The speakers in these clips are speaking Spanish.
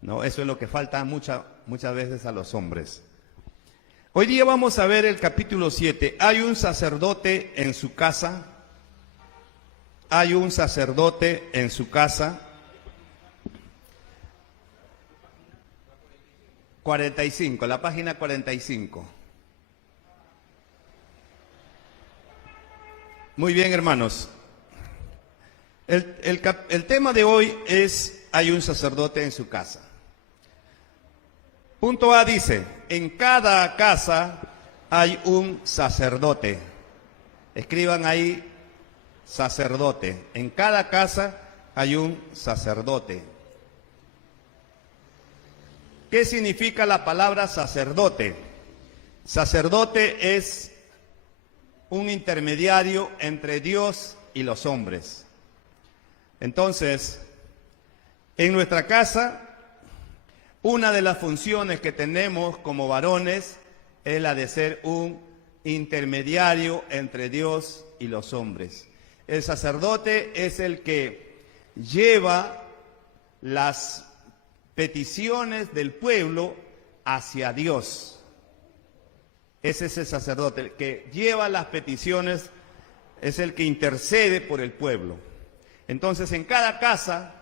¿no? Eso es lo que falta muchas veces a los hombres. Hoy día vamos a ver el capítulo 7. Hay un sacerdote en su casa. Hay un sacerdote en su casa. 45, la página 45. Muy bien, hermanos. El tema de hoy es: hay un sacerdote en su casa. Punto A dice: en cada casa hay un sacerdote. Escriban ahí: sacerdote. En cada casa hay un sacerdote. ¿Qué significa la palabra sacerdote? Sacerdote es un intermediario entre Dios y los hombres. Entonces, en nuestra casa, una de las funciones que tenemos como varones es la de ser un intermediario entre Dios y los hombres. El sacerdote es el que lleva las peticiones del pueblo hacia Dios. Ese es el sacerdote, el que lleva las peticiones, es el que intercede por el pueblo. Entonces, en cada casa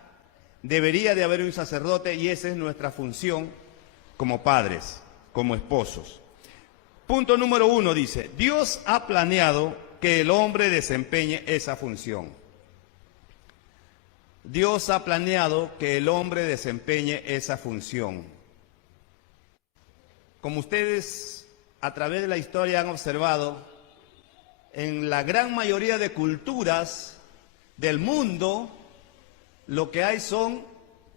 debería de haber un sacerdote y esa es nuestra función como padres, como esposos. Punto número 1 dice: Dios ha planeado que el hombre desempeñe esa función. Dios ha planeado que el hombre desempeñe esa función. Como ustedes a través de la historia han observado, en la gran mayoría de culturas del mundo, lo que hay son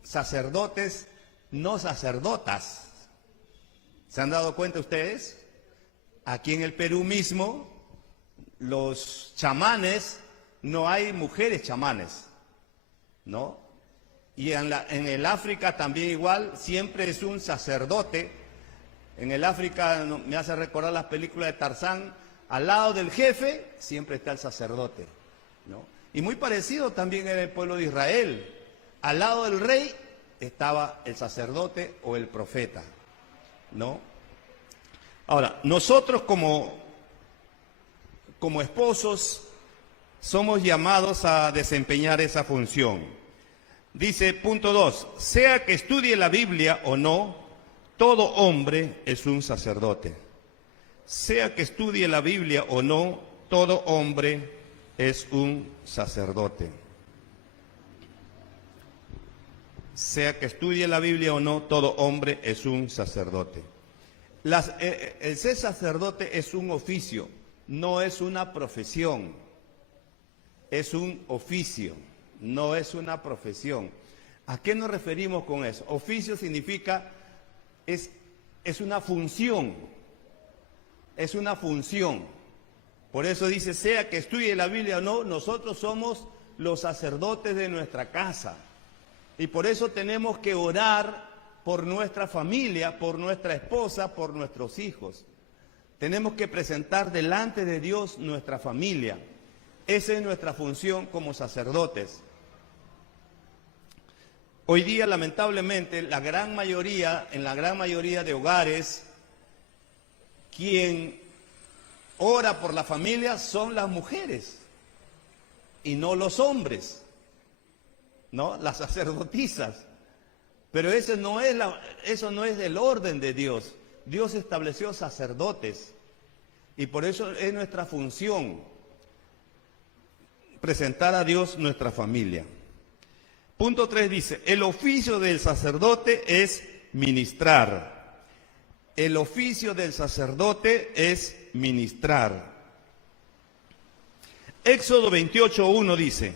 sacerdotes, no sacerdotas. ¿Se han dado cuenta ustedes? Aquí en el Perú mismo, los chamanes, no hay mujeres chamanes, ¿no? Y en el África también igual, siempre es un sacerdote. En el África me hace recordar las películas de Tarzán, al lado del jefe siempre está el sacerdote, ¿no? Y muy parecido también en el pueblo de Israel, al lado del rey estaba el sacerdote o el profeta, ¿no? Ahora, nosotros como esposos somos llamados a desempeñar esa función. Dice, punto 2, sea que estudie la Biblia o no, todo hombre es un sacerdote. Sea que estudie la Biblia o no, todo hombre es un sacerdote. Sea que estudie la Biblia o no, todo hombre es un sacerdote. El ser sacerdote es un oficio, no es una profesión. Es un oficio, no es una profesión. ¿A qué nos referimos con eso? Oficio significa, es una función, es una función. Por eso dice, sea que estudie la Biblia o no, nosotros somos los sacerdotes de nuestra casa. Y por eso tenemos que orar por nuestra familia, por nuestra esposa, por nuestros hijos. Tenemos que presentar delante de Dios nuestra familia. Esa es nuestra función como sacerdotes. Hoy día, lamentablemente, en la gran mayoría de hogares, quien ora por la familia son las mujeres y no los hombres, ¿no? Las sacerdotisas. Pero eso no es el orden de Dios. Dios estableció sacerdotes y por eso es nuestra función presentar a Dios nuestra familia. Punto 3 dice, el oficio del sacerdote es ministrar. El oficio del sacerdote es ministrar. Éxodo 28:1 dice,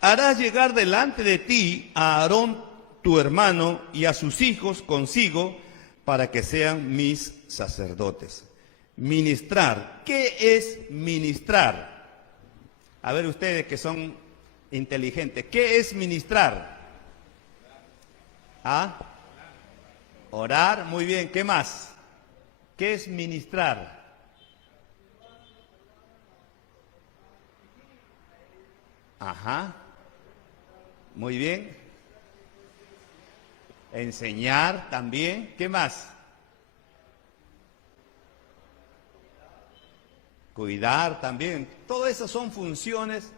harás llegar delante de ti a Aarón tu hermano y a sus hijos consigo para que sean mis sacerdotes. Ministrar. ¿Qué es ministrar? A ver ustedes que son inteligentes, ¿qué es ministrar? ¿Ah? Orar, muy bien, ¿qué más? ¿Qué es ministrar? Ajá, muy bien. Enseñar también. ¿Qué más? Cuidar también. Todas esas son funciones.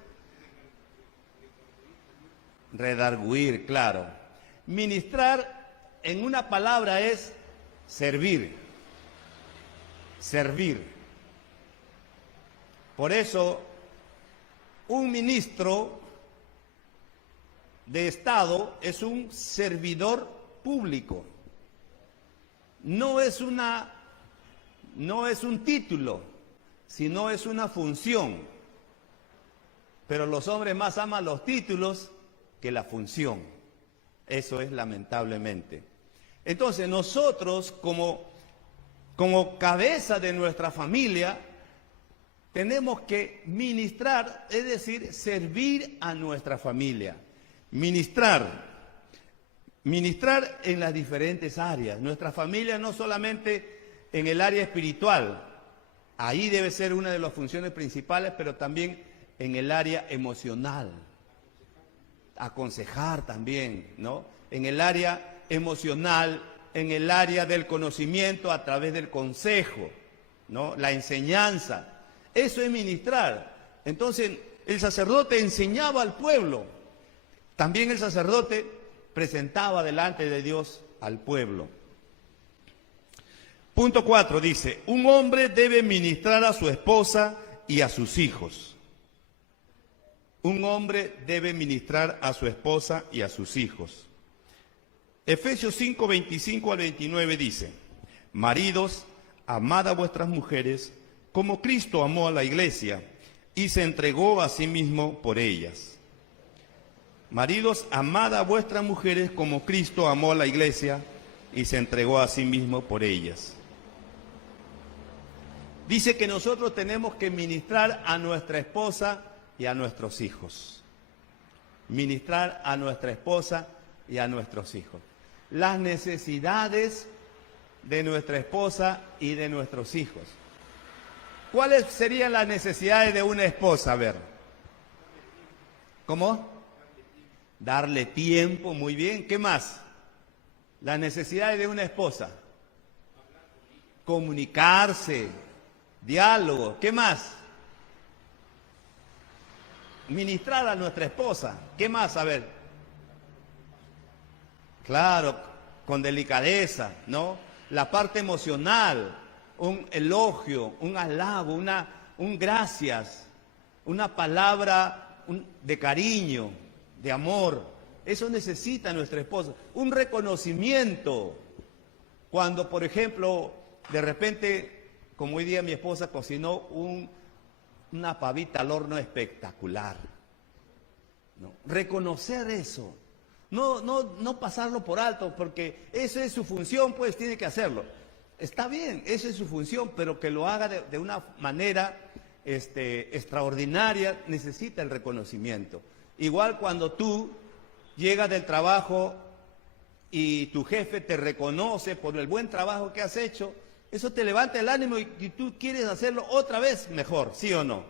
Redarguir, claro. Ministrar, en una palabra, es servir. Servir. Por eso, un ministro de Estado es un servidor público. No es un título, sino es una función. Pero los hombres más aman los títulos que la función. Eso es lamentablemente. Entonces nosotros como cabeza de nuestra familia tenemos que ministrar, es decir, servir a nuestra familia. Ministrar en las diferentes áreas. Nuestra familia no solamente en el área espiritual, ahí debe ser una de las funciones principales, pero también en el área emocional. Aconsejar también, ¿no? En el área emocional, en el área del conocimiento a través del consejo, ¿no? La enseñanza. Eso es ministrar. Entonces, el sacerdote enseñaba al pueblo. También el sacerdote presentaba delante de Dios al pueblo. Punto 4 dice, un hombre debe ministrar a su esposa y a sus hijos. Un hombre debe ministrar a su esposa y a sus hijos. Efesios 5, 25 al 29 dice, maridos, amad a vuestras mujeres como Cristo amó a la iglesia y se entregó a sí mismo por ellas. Maridos, amad a vuestras mujeres como Cristo amó a la iglesia y se entregó a sí mismo por ellas. Dice que nosotros tenemos que ministrar a nuestra esposa y a nuestros hijos. Ministrar a nuestra esposa y a nuestros hijos. Las necesidades de nuestra esposa y de nuestros hijos. ¿Cuáles serían las necesidades de una esposa? A ver. ¿Cómo? Darle tiempo, muy bien. ¿Qué más? Las necesidades de una esposa. Comunicarse, diálogo. ¿Qué más? Ministrar a nuestra esposa. ¿Qué más? A ver. Claro, con delicadeza, ¿no? La parte emocional, un elogio, un halago, un gracias, una palabra de cariño, de amor. Eso necesita nuestra esposa. Un reconocimiento. Cuando, por ejemplo, de repente, como hoy día mi esposa cocinó una pavita al horno espectacular, ¿no? Reconocer eso. No pasarlo por alto, porque esa es su función, pues tiene que hacerlo. Está bien, esa es su función, pero que lo haga de una manera extraordinaria, necesita el reconocimiento. Igual cuando tú llegas del trabajo y tu jefe te reconoce por el buen trabajo que has hecho, eso te levanta el ánimo y tú quieres hacerlo otra vez mejor, ¿sí o no?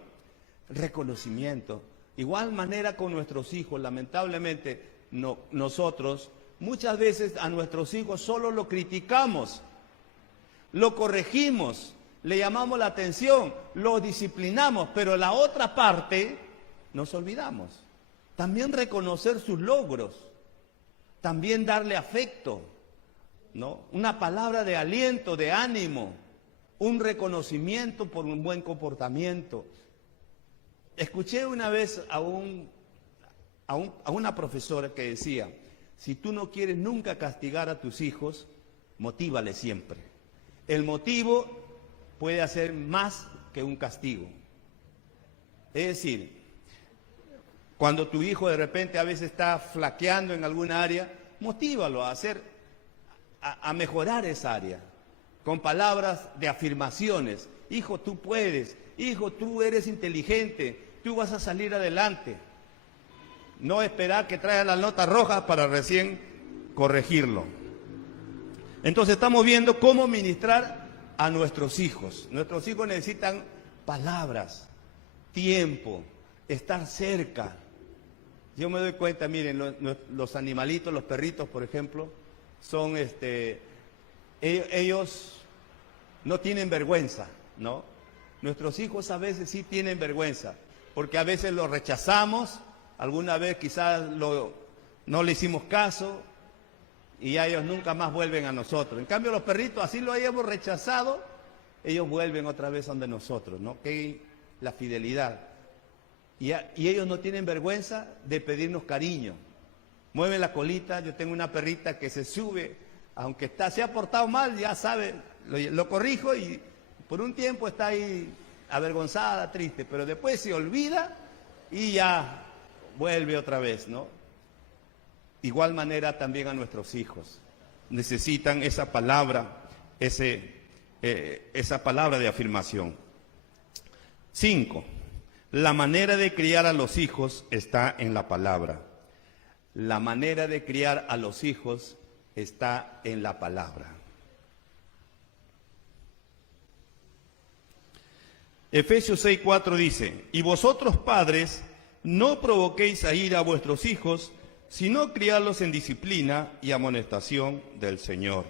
Reconocimiento. Igual manera con nuestros hijos, lamentablemente nosotros muchas veces a nuestros hijos solo lo criticamos, lo corregimos, le llamamos la atención, lo disciplinamos, pero la otra parte nos olvidamos. También reconocer sus logros, también darle afecto, ¿no? Una palabra de aliento, de ánimo, un reconocimiento por un buen comportamiento. Escuché una vez a una profesora que decía, si tú no quieres nunca castigar a tus hijos, motívale siempre. El motivo puede hacer más que un castigo. Es decir, cuando tu hijo de repente a veces está flaqueando en alguna área, motívalo a mejorar esa área, con palabras de afirmaciones. Hijo, tú puedes. Hijo, tú eres inteligente. Tú vas a salir adelante. No esperar que traigan las notas rojas para recién corregirlo. Entonces estamos viendo cómo ministrar a nuestros hijos. Nuestros hijos necesitan palabras, tiempo, estar cerca. Yo me doy cuenta, miren, los animalitos, los perritos, por ejemplo, son, ellos no tienen vergüenza, ¿no? Nuestros hijos a veces sí tienen vergüenza, porque a veces los rechazamos, alguna vez quizás no le hicimos caso y ya ellos nunca más vuelven a nosotros. En cambio los perritos, así lo hayamos rechazado, ellos vuelven otra vez donde nosotros, ¿no? Que la fidelidad. Y ellos no tienen vergüenza de pedirnos cariño. Mueven la colita. Yo tengo una perrita que se sube, aunque se ha portado mal, ya sabe, lo corrijo y por un tiempo está ahí avergonzada, triste, pero después se olvida y ya vuelve otra vez, ¿no? Igual manera también a nuestros hijos. Necesitan esa palabra, esa palabra de afirmación. 5. La manera de criar a los hijos está en la palabra. La manera de criar a los hijos está en la palabra. Efesios 6:4 dice: y vosotros padres, no provoquéis a ira a vuestros hijos, sino criadlos en disciplina y amonestación del Señor.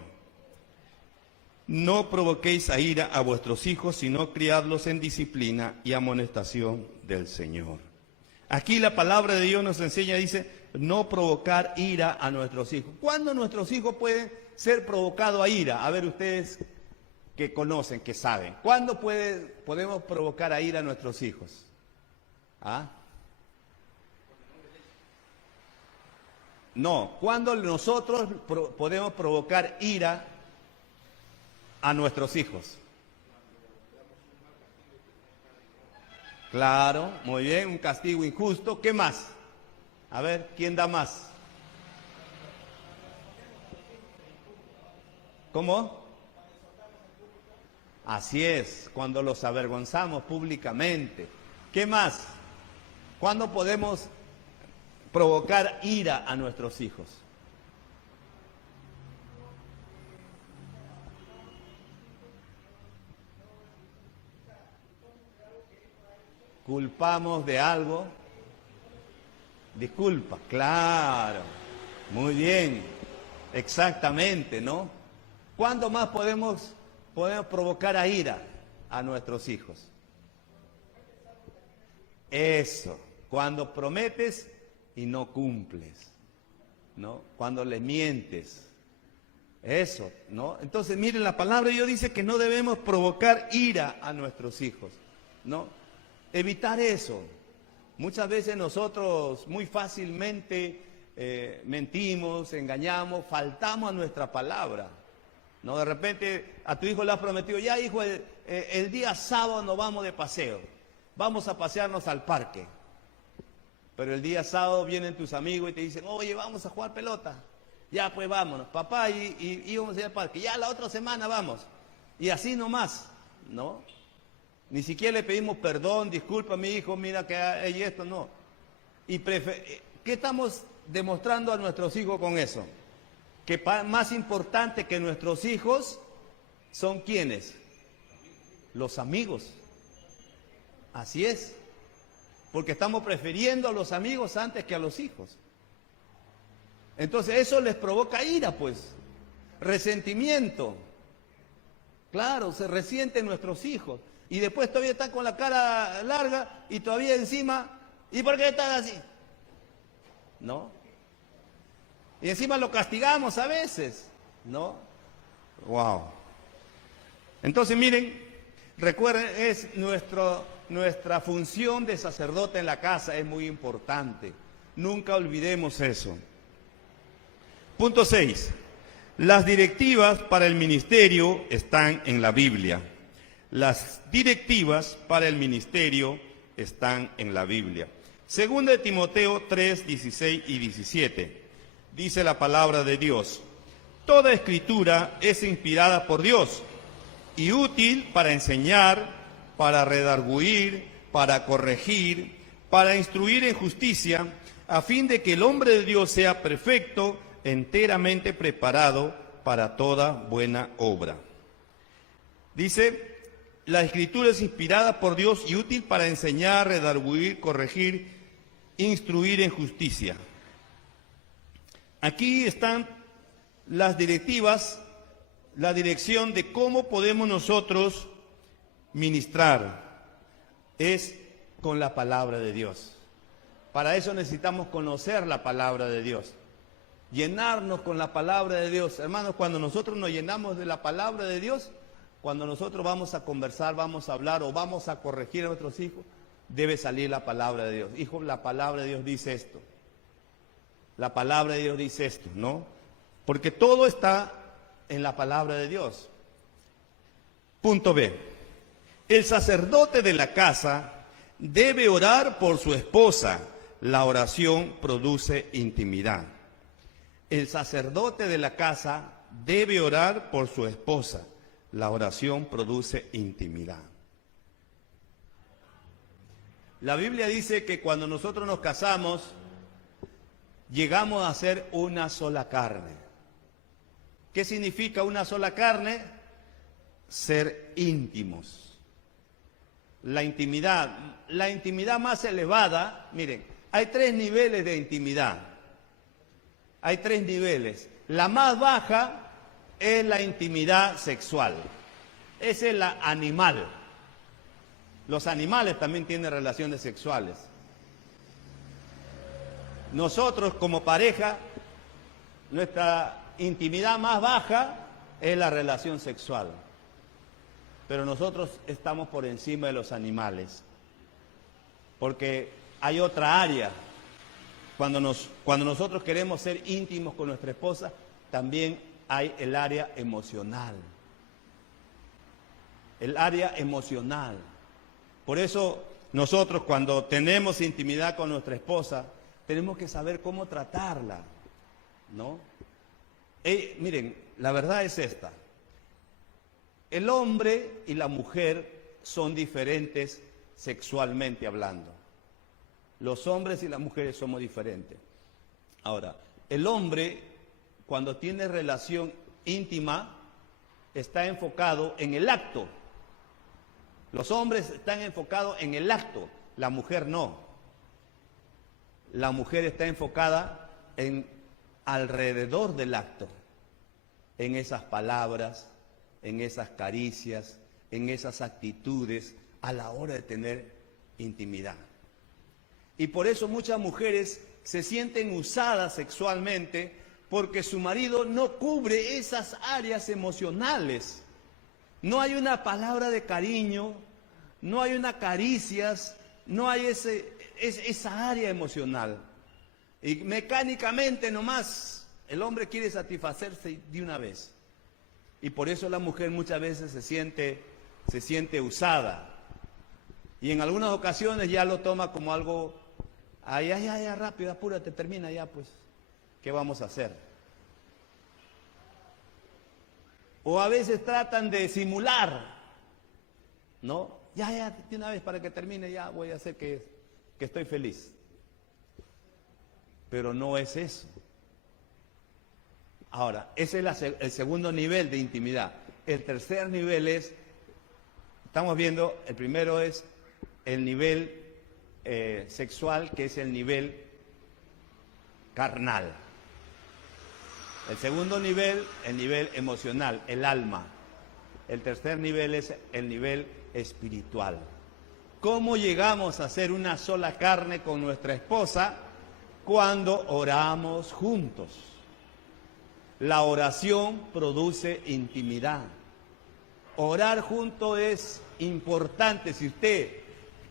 No provoquéis a ira a vuestros hijos, sino criadlos en disciplina y amonestación del Señor. Aquí la palabra de Dios nos enseña, dice, no provocar ira a nuestros hijos. ¿Cuándo nuestros hijos pueden ser provocados a ira? A ver, ustedes que conocen, que saben. ¿Cuándo podemos provocar a ira a nuestros hijos? ¿Ah? No, ¿cuándo nosotros podemos provocar ira a nuestros hijos? Claro, muy bien, un castigo injusto. ¿Qué más? A ver, ¿quién da más? ¿Cómo? Así es, cuando los avergonzamos públicamente. ¿Qué más? ¿Cuándo podemos provocar ira a nuestros hijos? Culpamos de algo. Disculpa, claro. Muy bien. Exactamente, ¿no? ¿Cuándo más podemos provocar a ira a nuestros hijos? Eso, cuando prometes y no cumples, ¿no? Cuando le mientes. Eso, ¿no? Entonces, miren, la palabra de Dios dice que no debemos provocar ira a nuestros hijos, ¿no? Evitar eso. Muchas veces nosotros muy fácilmente mentimos, engañamos, faltamos a nuestra palabra, ¿no? De repente a tu hijo le has prometido, ya hijo, el día sábado nos vamos de paseo, vamos a pasearnos al parque. Pero el día sábado vienen tus amigos y te dicen, oye, vamos a jugar pelota. Ya, pues vámonos, papá, y íbamos a ir al parque. Ya la otra semana vamos. Y así nomás, ¿no? Ni siquiera le pedimos perdón, disculpa mi hijo, mira que hay esto, no. ¿Qué estamos demostrando a nuestros hijos con eso? Que más importante que nuestros hijos son ¿quiénes? Los amigos. Así es. Porque estamos prefiriendo a los amigos antes que a los hijos. Entonces eso les provoca ira, pues. Resentimiento. Claro, se resienten nuestros hijos. Y después todavía están con la cara larga y todavía encima, ¿y por qué están así? ¿No? Y encima lo castigamos a veces, ¿no? Wow. Entonces miren, recuerden, es nuestra función de sacerdote en la casa, es muy importante. Nunca olvidemos eso. Punto 6. Las directivas para el ministerio están en la Biblia. Las directivas para el ministerio están en la Biblia. Segunda de Timoteo 3, 16 y 17. Dice la palabra de Dios: toda escritura es inspirada por Dios y útil para enseñar, para redarguir, para corregir, para instruir en justicia, a fin de que el hombre de Dios sea perfecto, enteramente preparado para toda buena obra. Dice, la escritura es inspirada por Dios y útil para enseñar, redarguir, corregir, instruir en justicia. Aquí están las directivas, la dirección de cómo podemos nosotros ministrar, es con la palabra de Dios. Para eso necesitamos conocer la palabra de Dios, llenarnos con la palabra de Dios. Hermanos, cuando nosotros nos llenamos de la palabra de Dios, cuando nosotros vamos a conversar, vamos a hablar o vamos a corregir a nuestros hijos, debe salir la palabra de Dios. Hijo, la palabra de Dios dice esto. La palabra de Dios dice esto, ¿no? Porque todo está en la palabra de Dios. Punto B. El sacerdote de la casa debe orar por su esposa. La oración produce intimidad. El sacerdote de la casa debe orar por su esposa. La oración produce intimidad. La Biblia dice que cuando nosotros nos casamos, llegamos a ser una sola carne. ¿Qué significa una sola carne? Ser íntimos. La intimidad más elevada, miren, hay 3 niveles de intimidad. Hay 3 niveles. La más baja es la intimidad sexual. Esa es la animal. Los animales también tienen relaciones sexuales. Nosotros como pareja, nuestra intimidad más baja es la relación sexual. Pero nosotros estamos por encima de los animales. Porque hay otra área. Cuando nosotros queremos ser íntimos con nuestra esposa, también hay el área emocional. El área emocional. Por eso nosotros cuando tenemos intimidad con nuestra esposa, tenemos que saber cómo tratarla, ¿no? Miren, la verdad es esta. El hombre y la mujer son diferentes sexualmente hablando. Los hombres y las mujeres somos diferentes. Ahora, el hombre, cuando tiene relación íntima, está enfocado en el acto. Los hombres están enfocados en el acto, la mujer no. La mujer está enfocada en alrededor del acto, en esas palabras, en esas caricias, en esas actitudes a la hora de tener intimidad. Y por eso muchas mujeres se sienten usadas sexualmente porque su marido no cubre esas áreas emocionales. No hay una palabra de cariño, no hay unas caricias, no hay esa área emocional. Y mecánicamente nomás el hombre quiere satisfacerse de una vez. Y por eso la mujer muchas veces se siente usada. Y en algunas ocasiones ya lo toma como algo, ay, rápido, apúrate, termina ya, pues, ¿qué vamos a hacer? O a veces tratan de simular, ¿no? Ya, de una vez para que termine, ya voy a hacer que estoy feliz. Pero no es eso. Ahora, ese es el segundo nivel de intimidad. El tercer nivel es, estamos viendo, el primero es el nivel sexual, que es el nivel carnal. El segundo nivel, el nivel emocional, el alma. El tercer nivel es el nivel espiritual. ¿Cómo llegamos a ser una sola carne con nuestra esposa? Cuando oramos juntos. La oración produce intimidad. Orar juntos es importante. Si usted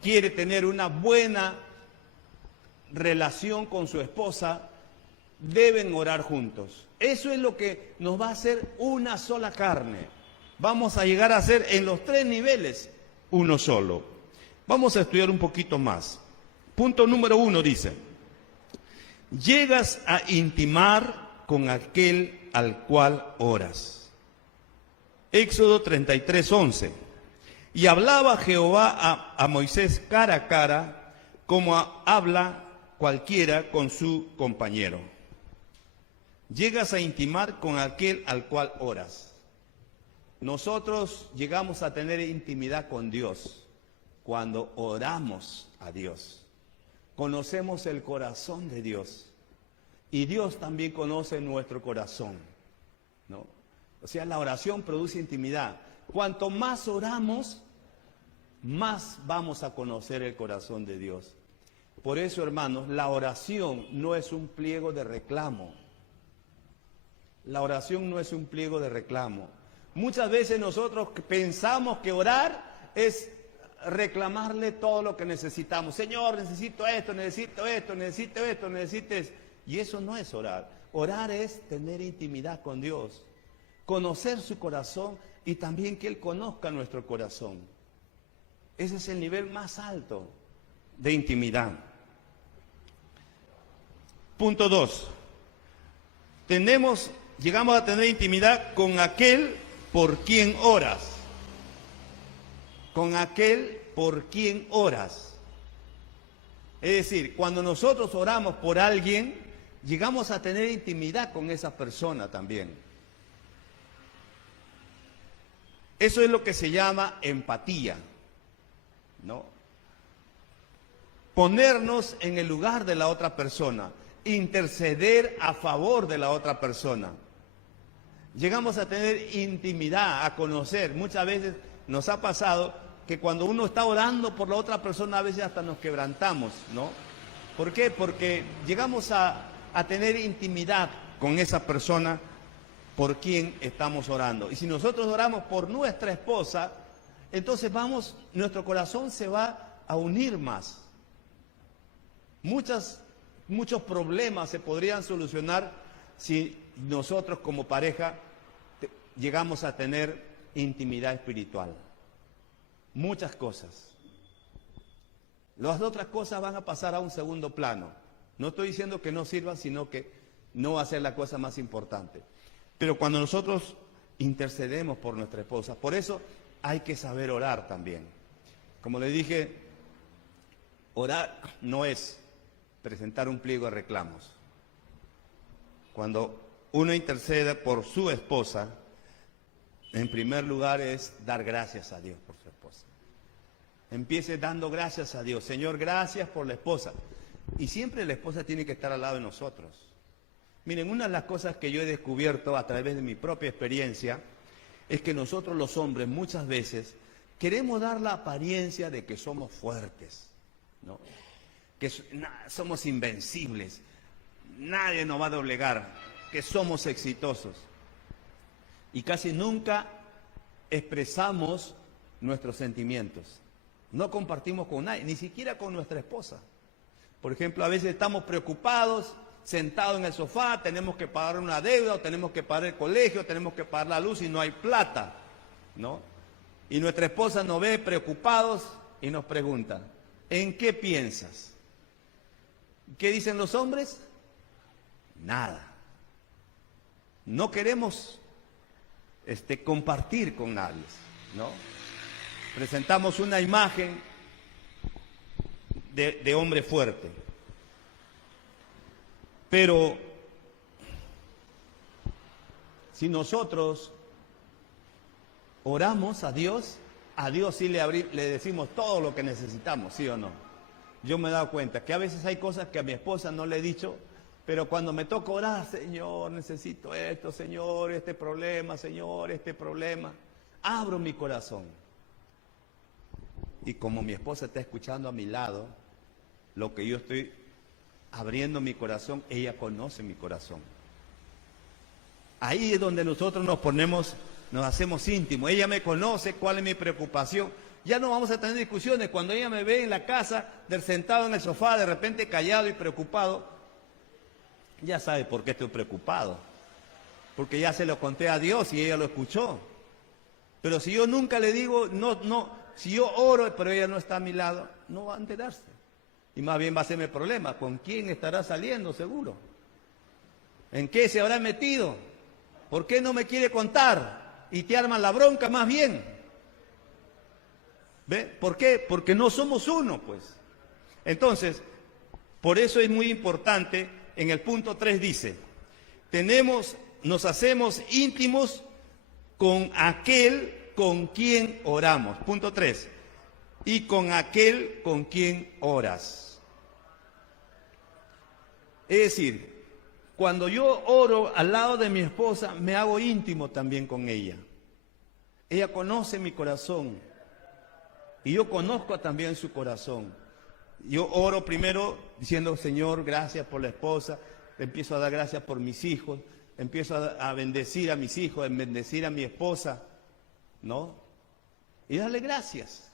quiere tener una buena relación con su esposa, deben orar juntos. Eso es lo que nos va a hacer una sola carne. Vamos a llegar a ser en los 3 niveles uno solo. Vamos a estudiar un poquito más. Punto número 1 dice: llegas a intimar con aquel al cual oras. Éxodo 33:11. Y hablaba Jehová a Moisés cara a cara, como habla cualquiera con su compañero. Llegas a intimar con aquel al cual oras. Nosotros llegamos a tener intimidad con Dios cuando oramos a Dios. Conocemos el corazón de Dios y Dios también conoce nuestro corazón. ¿no? O sea, la oración produce intimidad. Cuanto más oramos, más vamos a conocer el corazón de Dios. Por eso, hermanos, la oración no es un pliego de reclamo. La oración no es un pliego de reclamo. Muchas veces nosotros pensamos que orar es reclamarle todo lo que necesitamos. Señor, necesito esto, necesito esto, necesito esto, necesito esto. Y eso no es orar. Orar es tener intimidad con Dios, conocer su corazón y también que Él conozca nuestro corazón. Ese es el nivel más alto de intimidad. Punto 2. Llegamos a tener intimidad con aquel por quien oras. Con aquel por quien oras. Es decir, cuando nosotros oramos por alguien, llegamos a tener intimidad con esa persona también. Eso es lo que se llama empatía, ¿no? Ponernos en el lugar de la otra persona, interceder a favor de la otra persona. Llegamos a tener intimidad, a conocer. Muchas veces nos ha pasado que cuando uno está orando por la otra persona, a veces hasta nos quebrantamos, ¿no? ¿Por qué? Porque llegamos a tener intimidad con esa persona por quien estamos orando. Y si nosotros oramos por nuestra esposa, entonces nuestro corazón se va a unir más. Muchos problemas se podrían solucionar si nosotros como pareja llegamos a tener intimidad espiritual. Muchas cosas. Las otras cosas van a pasar a un segundo plano. No estoy diciendo que no sirvan, sino que no va a ser la cosa más importante. Pero cuando nosotros intercedemos por nuestra esposa, por eso hay que saber orar también. Como le dije, orar no es presentar un pliego de reclamos. Cuando uno intercede por su esposa, en primer lugar es dar gracias a Dios por su esposa. Empiece dando gracias a Dios. Señor, gracias por la esposa. Y siempre la esposa tiene que estar al lado de nosotros. Miren, una de las cosas que yo he descubierto a través de mi propia experiencia es que nosotros los hombres muchas veces queremos dar la apariencia de que somos fuertes, ¿no? Que somos invencibles, nadie nos va a doblegar, que somos exitosos. Y casi nunca expresamos nuestros sentimientos. No compartimos con nadie, ni siquiera con nuestra esposa. Por ejemplo, a veces estamos preocupados, sentados en el sofá, tenemos que pagar una deuda, o tenemos que pagar el colegio, tenemos que pagar la luz y no hay plata, ¿no? Y nuestra esposa nos ve preocupados y nos pregunta, ¿en qué piensas? ¿Qué dicen los hombres? Nada. No queremos compartir con nadie, ¿no? Presentamos una imagen de hombre fuerte. Pero si nosotros oramos a Dios sí le decimos todo lo que necesitamos, ¿sí o no? Yo me he dado cuenta que a veces hay cosas que a mi esposa no le he dicho, pero cuando me toca orar, Señor, necesito esto, Señor, este problema, Señor, este problema, abro mi corazón. Y como mi esposa está escuchando a mi lado, lo que yo estoy abriendo mi corazón, ella conoce mi corazón. Ahí es donde nosotros nos hacemos íntimos. Ella me conoce cuál es mi preocupación. Ya no vamos a tener discusiones. Cuando ella me ve en la casa, sentado en el sofá, de repente callado y preocupado, ya sabe por qué estoy preocupado. Porque ya se lo conté a Dios y ella lo escuchó. Pero si yo nunca le digo, si yo oro, pero ella no está a mi lado, no va a enterarse. Y más bien va a serme problema. ¿Con quién estará saliendo seguro? ¿En qué se habrá metido? ¿Por qué no me quiere contar? Y te arman la bronca más bien. ¿Ve? ¿Por qué? Porque no somos uno, pues. Entonces, por eso es muy importante, en el punto 3 dice, nos hacemos íntimos con aquel con quien oramos. Punto 3. Y con aquel con quien oras. Es decir, cuando yo oro al lado de mi esposa, me hago íntimo también con ella. Ella conoce mi corazón y yo conozco también su corazón. Yo oro primero diciendo, Señor, gracias por la esposa, empiezo a dar gracias por mis hijos, empiezo a bendecir a mis hijos, a bendecir a mi esposa, ¿no? Y darle gracias.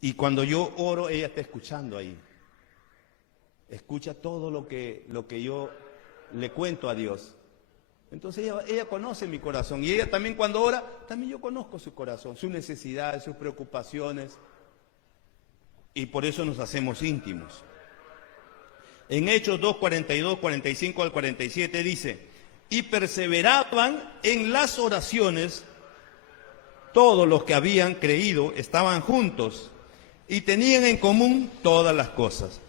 Y cuando yo oro, ella está escuchando ahí. Escucha todo lo que yo le cuento a Dios. Entonces ella conoce mi corazón. Y ella también cuando ora, también yo conozco su corazón, sus necesidades, sus preocupaciones. Y por eso nos hacemos íntimos. En Hechos 2, 42, 45 al 47 dice, y perseveraban en las oraciones, todos los que habían creído estaban juntos y tenían en común todas las cosas.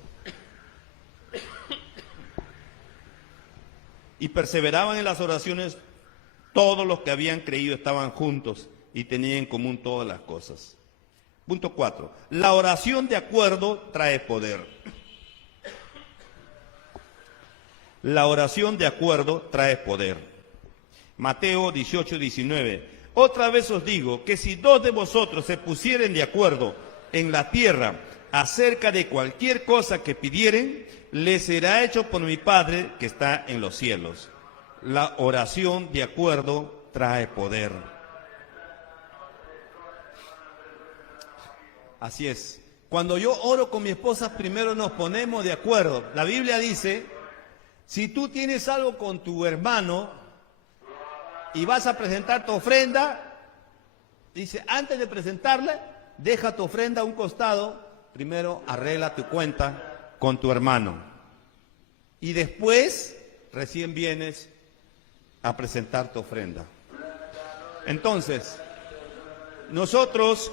Y perseveraban en las oraciones, todos los que habían creído estaban juntos y tenían en común todas las cosas. Punto 4. La oración de acuerdo trae poder. La oración de acuerdo trae poder. Mateo 18, 19. Otra vez os digo que si dos de vosotros se pusieren de acuerdo en la tierra acerca de cualquier cosa que pidieren, les será hecho por mi Padre que está en los cielos. La oración de acuerdo trae poder. Así es. Cuando yo oro con mi esposa, primero nos ponemos de acuerdo. La Biblia dice, si tú tienes algo con tu hermano y vas a presentar tu ofrenda, dice, antes de presentarle, deja tu ofrenda a un costado, primero arregla tu cuenta con tu hermano. Y después, recién vienes a presentar tu ofrenda. Entonces, nosotros,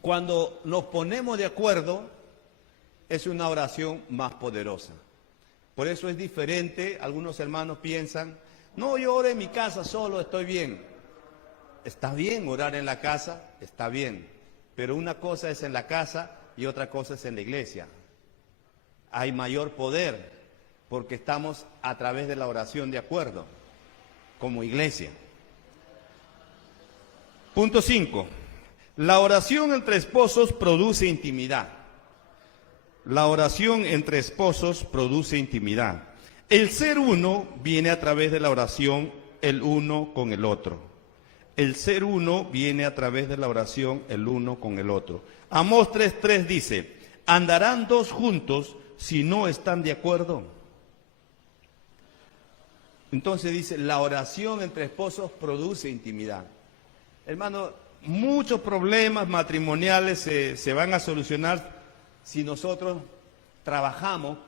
cuando nos ponemos de acuerdo, es una oración más poderosa. Por eso es diferente. Algunos hermanos piensan, no, yo oro en mi casa solo, estoy bien. Está bien orar en la casa, está bien. Pero una cosa es en la casa y otra cosa es en la iglesia. Hay mayor poder porque estamos a través de la oración de acuerdo, como iglesia. Punto 5. La oración entre esposos produce intimidad. La oración entre esposos produce intimidad. El ser uno viene a través de la oración el uno con el otro. El ser uno viene a través de la oración el uno con el otro. Amós 3:3 dice, ¿andarán dos juntos si no están de acuerdo? Entonces dice, la oración entre esposos produce intimidad. Hermano, muchos problemas matrimoniales se van a solucionar si nosotros trabajamos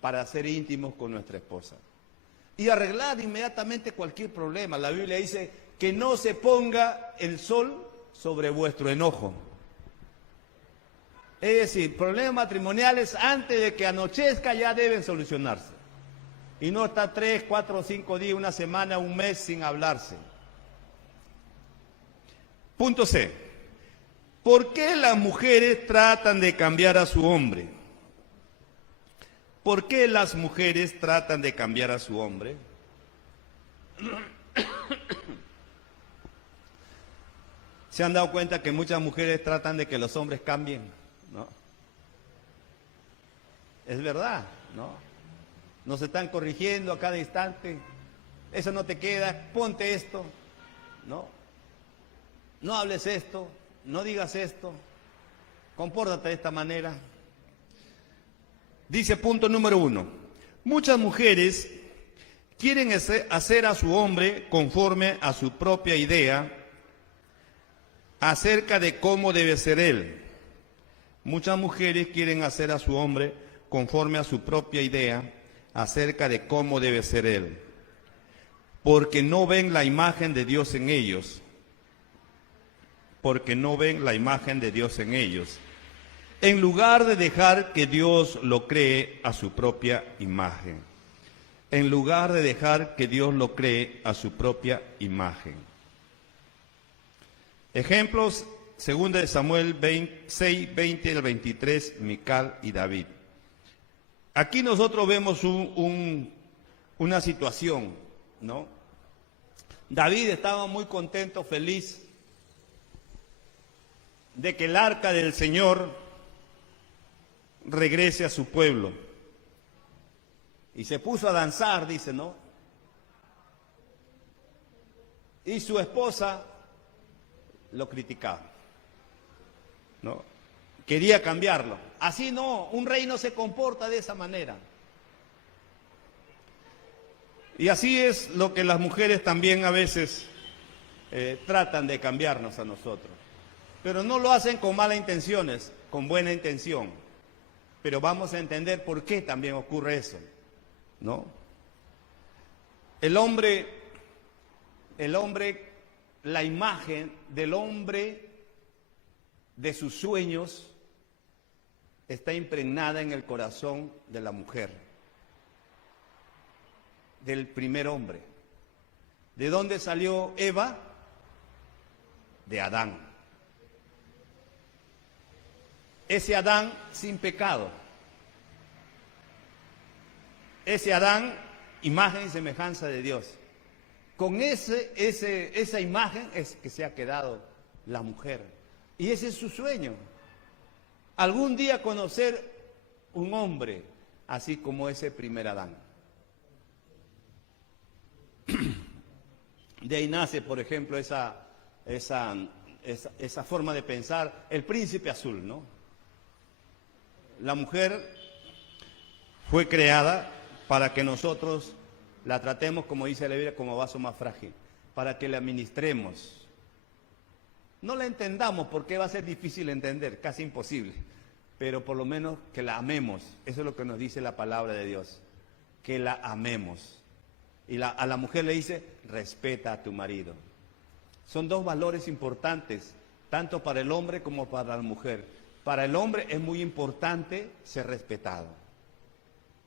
para ser íntimos con nuestra esposa. Y arreglar inmediatamente cualquier problema. La Biblia dice que no se ponga el sol sobre vuestro enojo. Es decir, problemas matrimoniales antes de que anochezca ya deben solucionarse. Y no estar 3, 4, 5 días, una semana, un mes sin hablarse. Punto C. ¿Por qué las mujeres tratan de cambiar a su hombre? ¿Por qué las mujeres tratan de cambiar a su hombre? ¿Se han dado cuenta que muchas mujeres tratan de que los hombres cambien? ¿No? Es verdad, ¿no? Nos están corrigiendo a cada instante. Eso no te queda, ponte esto, ¿no? No hables esto, no digas esto, compórtate de esta manera. Dice punto número 1, muchas mujeres quieren hacer a su hombre conforme a su propia idea acerca de cómo debe ser él. Muchas mujeres quieren hacer a su hombre conforme a su propia idea acerca de cómo debe ser él, porque no ven la imagen de Dios en ellos. Porque no ven la imagen de Dios en ellos, en lugar de dejar que Dios lo cree a su propia imagen. En lugar de dejar que Dios lo cree a su propia imagen. Ejemplos, 2 Samuel 6, 20 al 23, Mical y David. Aquí nosotros vemos una situación, ¿no? David estaba muy contento, feliz, de que el arca del Señor regrese a su pueblo. Y se puso a danzar, dice, ¿no? Y su esposa lo criticaba, ¿no? Quería cambiarlo. Así no, un rey no se comporta de esa manera. Y así es lo que las mujeres también a veces tratan de cambiarnos a nosotros. Pero no lo hacen con malas intenciones, con buena intención. Pero vamos a entender por qué también ocurre eso, ¿no? El hombre, la imagen del hombre, de sus sueños, está impregnada en el corazón de la mujer, del primer hombre. ¿De dónde salió Eva? De Adán. Ese Adán sin pecado. Ese Adán, imagen y semejanza de Dios. Con esa imagen es que se ha quedado la mujer. Y ese es su sueño. Algún día conocer un hombre así como ese primer Adán. De ahí nace, por ejemplo, esa forma de pensar, el príncipe azul, ¿no? La mujer fue creada para que nosotros la tratemos, como dice la Biblia, como vaso más frágil, para que la administremos. No la entendamos porque va a ser difícil entender, casi imposible, pero por lo menos que la amemos. Eso es lo que nos dice la palabra de Dios, que la amemos. Y a la mujer le dice, respeta a tu marido. Son dos valores importantes, tanto para el hombre como para la mujer. Para el hombre es muy importante ser respetado.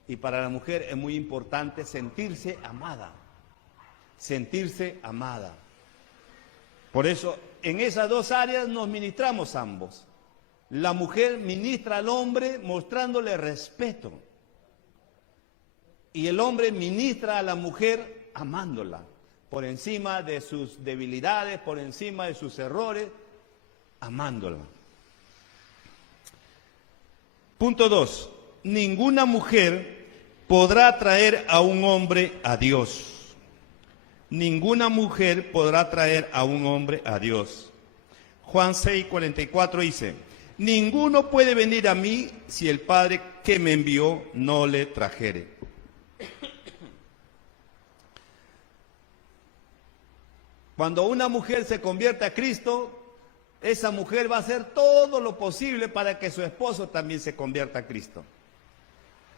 Y para la mujer es muy importante sentirse amada. Sentirse amada. Por eso, en esas dos áreas nos ministramos ambos. La mujer ministra al hombre mostrándole respeto. Y el hombre ministra a la mujer amándola. Por encima de sus debilidades, por encima de sus errores, amándola. Punto 2. Ninguna mujer podrá traer a un hombre a Dios. Ninguna mujer podrá traer a un hombre a Dios. Juan 6:44 dice, ninguno puede venir a mí si el Padre que me envió no le trajere. Cuando una mujer se convierte a Cristo, esa mujer va a hacer todo lo posible para que su esposo también se convierta a Cristo.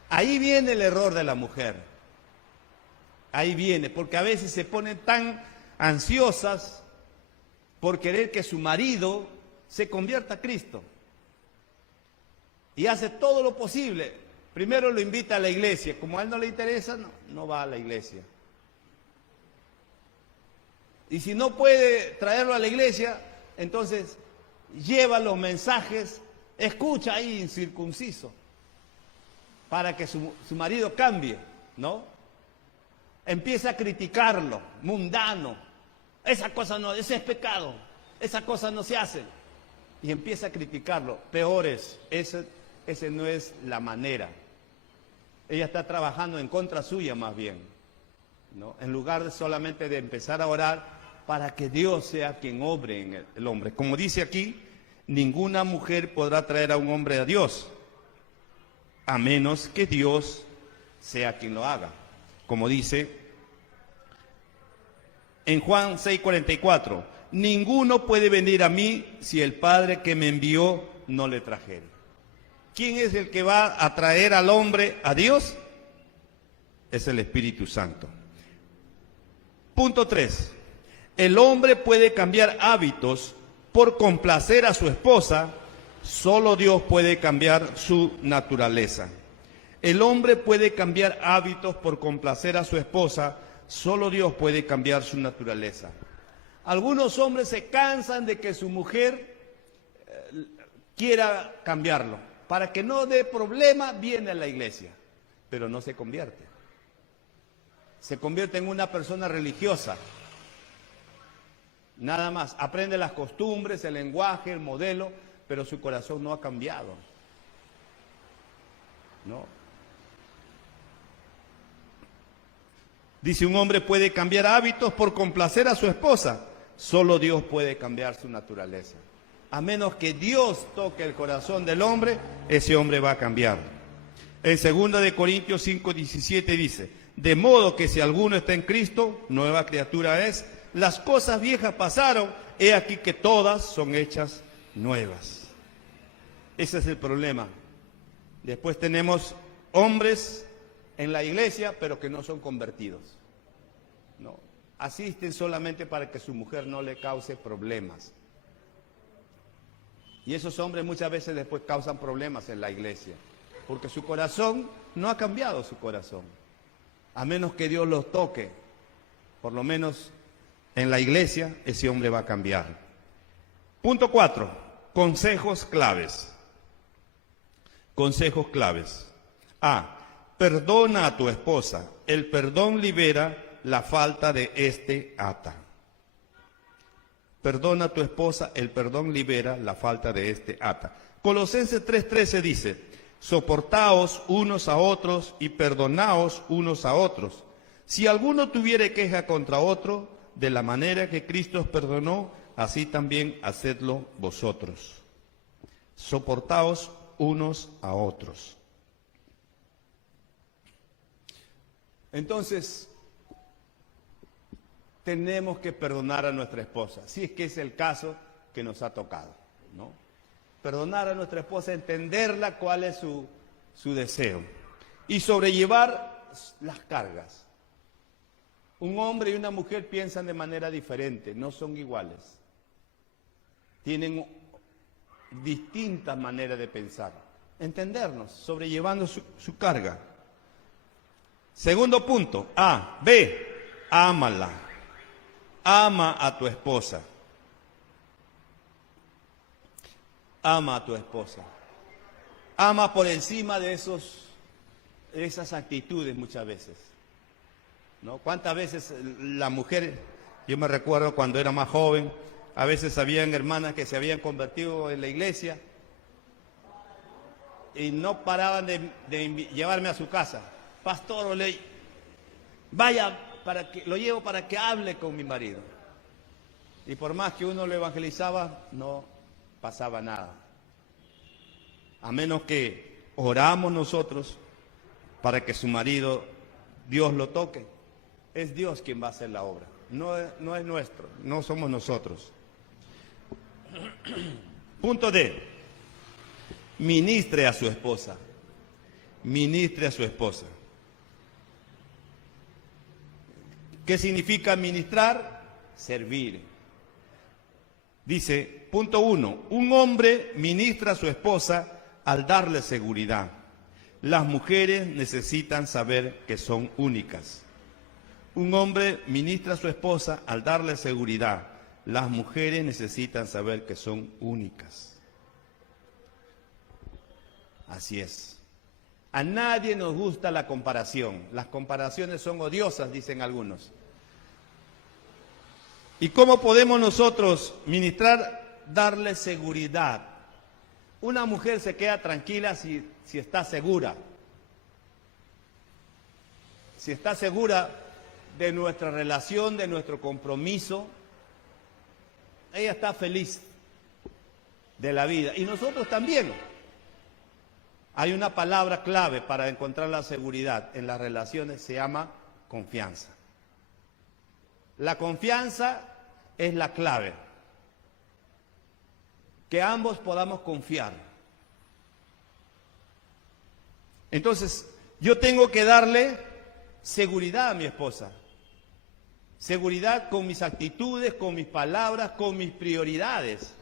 Ahí viene el error de la mujer. Ahí viene, porque a veces se ponen tan ansiosas por querer que su marido se convierta a Cristo. Y hace todo lo posible. Primero lo invita a la iglesia. Como a él no le interesa, no va a la iglesia. Y si no puede traerlo a la iglesia, entonces lleva los mensajes, escucha ahí incircunciso, para que su marido cambie, ¿no? Empieza a criticarlo, mundano, esa cosa no, ese es pecado, esa cosa no se hace. Y empieza a criticarlo, peores, ese no es la manera. Ella está trabajando en contra suya más bien, ¿no? En lugar de solamente de empezar a orar para que Dios sea quien obre en el hombre. Como dice aquí, ninguna mujer podrá traer a un hombre a Dios, a menos que Dios sea quien lo haga. Como dice en Juan 6:44, ninguno puede venir a mí si el Padre que me envió no le trajere. ¿Quién es el que va a traer al hombre a Dios? Es el Espíritu Santo. Punto 3. El hombre puede cambiar hábitos por complacer a su esposa, solo Dios puede cambiar su naturaleza. El hombre puede cambiar hábitos por complacer a su esposa, solo Dios puede cambiar su naturaleza. Algunos hombres se cansan de que su mujer quiera cambiarlo. Para que no dé problema, viene a la iglesia. pero no se convierte. Se convierte en una persona religiosa. Nada más. Aprende las costumbres, el lenguaje, el modelo, pero su corazón no ha cambiado. No. Dice, un hombre puede cambiar hábitos por complacer a su esposa. Solo Dios puede cambiar su naturaleza. A menos que Dios toque el corazón del hombre, ese hombre va a cambiar. En 2 Corintios 5:17 dice, de modo que si alguno está en Cristo, nueva criatura es, las cosas viejas pasaron, he aquí que todas son hechas nuevas. Ese es el problema. Después tenemos hombres en la iglesia, pero que no son convertidos. No, asisten solamente para que su mujer no le cause problemas. Y esos hombres muchas veces después causan problemas en la iglesia, porque su corazón no ha cambiado su corazón. A menos que Dios los toque, por lo menos en la iglesia, ese hombre va a cambiar. Punto 4, consejos claves. Consejos claves. A, perdona a tu esposa. El perdón libera, la falta de este ata. Perdona a tu esposa, el perdón libera, la falta de este ata. Colosenses 3:13 dice, soportaos unos a otros y perdonaos unos a otros. Si alguno tuviere queja contra otro, de la manera que Cristo os perdonó, así también hacedlo vosotros. Soportaos unos a otros. Entonces, tenemos que perdonar a nuestra esposa, si es que es el caso que nos ha tocado, ¿no? Perdonar a nuestra esposa, entenderla cuál es su deseo y sobrellevar las cargas. Un hombre y una mujer piensan de manera diferente, no son iguales. Tienen distintas maneras de pensar. Entendernos, sobrellevando su carga. Segundo punto, A, B, ámala. Ama a tu esposa. Ama a tu esposa. Ama por encima de esas actitudes muchas veces, ¿no? ¿Cuántas veces la mujer, yo me recuerdo cuando era más joven, a veces habían hermanas que se habían convertido en la iglesia y no paraban de llevarme a su casa. Pastor, vaya, lo llevo para que hable con mi marido. Y por más que uno lo evangelizaba, no pasaba nada. A menos que oramos nosotros para que su marido, Dios lo toque. Es Dios quien va a hacer la obra. No es nuestro, no somos nosotros. Punto D. Ministre a su esposa. Ministre a su esposa. ¿Qué significa ministrar? Servir. Dice, punto 1, un hombre ministra a su esposa al darle seguridad. Las mujeres necesitan saber que son únicas. Un hombre ministra a su esposa al darle seguridad. Las mujeres necesitan saber que son únicas. Así es. A nadie nos gusta la comparación. Las comparaciones son odiosas, dicen algunos. ¿Y cómo podemos nosotros ministrar, darle seguridad? Una mujer se queda tranquila si está segura. Si está segura de nuestra relación, de nuestro compromiso, ella está feliz de la vida. Y nosotros también. Hay una palabra clave para encontrar la seguridad en las relaciones, se llama confianza. La confianza es la clave. Que ambos podamos confiar. Entonces, yo tengo que darle seguridad a mi esposa. Seguridad con mis actitudes, con mis palabras, con mis prioridades.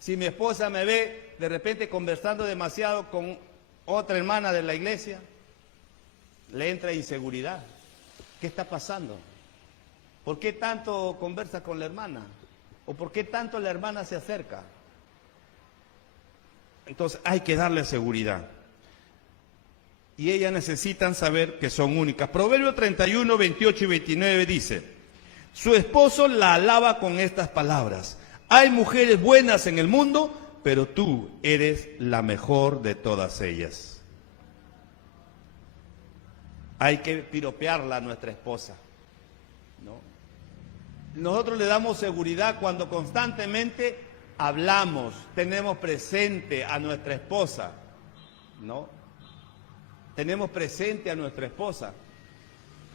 Si mi esposa me ve de repente conversando demasiado con otra hermana de la iglesia, le entra inseguridad. ¿Qué está pasando? ¿Por qué tanto conversa con la hermana? ¿O por qué tanto la hermana se acerca? Entonces hay que darle seguridad. y ellas necesitan saber que son únicas. Proverbios 31, 28 y 29 dice: su esposo la alaba con estas palabras: hay mujeres buenas en el mundo, pero tú eres la mejor de todas ellas. Hay que piropearla a nuestra esposa, ¿no? Nosotros le damos seguridad cuando constantemente hablamos, tenemos presente a nuestra esposa, ¿no? Tenemos presente a nuestra esposa.